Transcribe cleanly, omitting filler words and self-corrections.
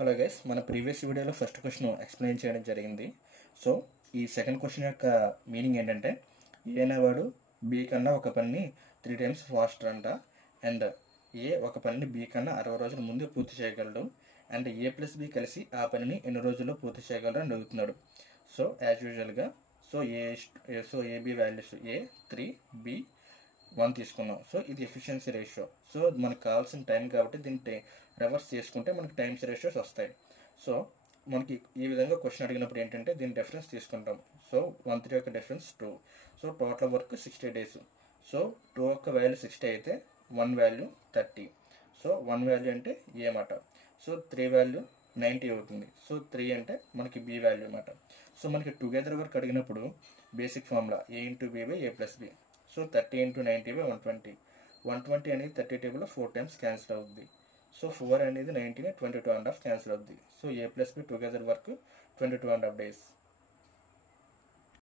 Hello guys, మన previous వీడియోలో first question explain చేయడం జరిగింది. సో ఈ సెకండ్ క్వశ్చన్ యొక్క మీనింగ్ ఏంటంటే, ఏ అనేవాడు బి కన్నా ఒక పనిని 3 times ఫాస్టర్ అంట. అండ్ ఏ ఒక పనిని బి కన్నా 60 రోజుల ముందు పూర్తి చేయగలడు. అండ్ ఏ ప్లస్ బి కలిసి ఆ పనిని ఎన్ని రోజుల్లో పూర్తి చేయగలరు అని అడుగుతున్నాడు. సో యాజ్ యూజువల్గా ఏబి వాల్యూస్ ఏ 3 బి 1 తీసుకున్నాం. సో ఇది ఎఫిషియన్సీ రేషియో. సో మనకు కావాల్సిన టైం కాబట్టి దీన్ని రివర్స్ చేసుకుంటే మనకి టైమ్స్ రేషియోస్ వస్తాయి. సో మనకి ఈ విధంగా క్వశ్చన్ అడిగినప్పుడు ఏంటంటే దీని డిఫరెన్స్ తీసుకుంటాం. సో 1 3 యొక్క difference 2. So total work 60 days. So 2 యొక్క వాల్యూ 60 అయితే 1 వాల్యూ 30. సో 1 వాల్యూ అంటే ఏ మాట. సో 3 వాల్యూ 90 అవుతుంది. సో 3 అంటే మనకి బి వాల్యూ అన్నమాట. సో మనకి టుగెదర్ వర్క్ అడిగినప్పుడు basic formula A into B by A plus B. So 30 into 90 by 120. 120 అనేది 30 టేబుల్లో 4 times క్యాన్సిల్ అవుతుంది. సో 4 అనేది 90ని 22.5 క్యాన్సిల్ అవుతుంది. So A plus B together work 22.5 days.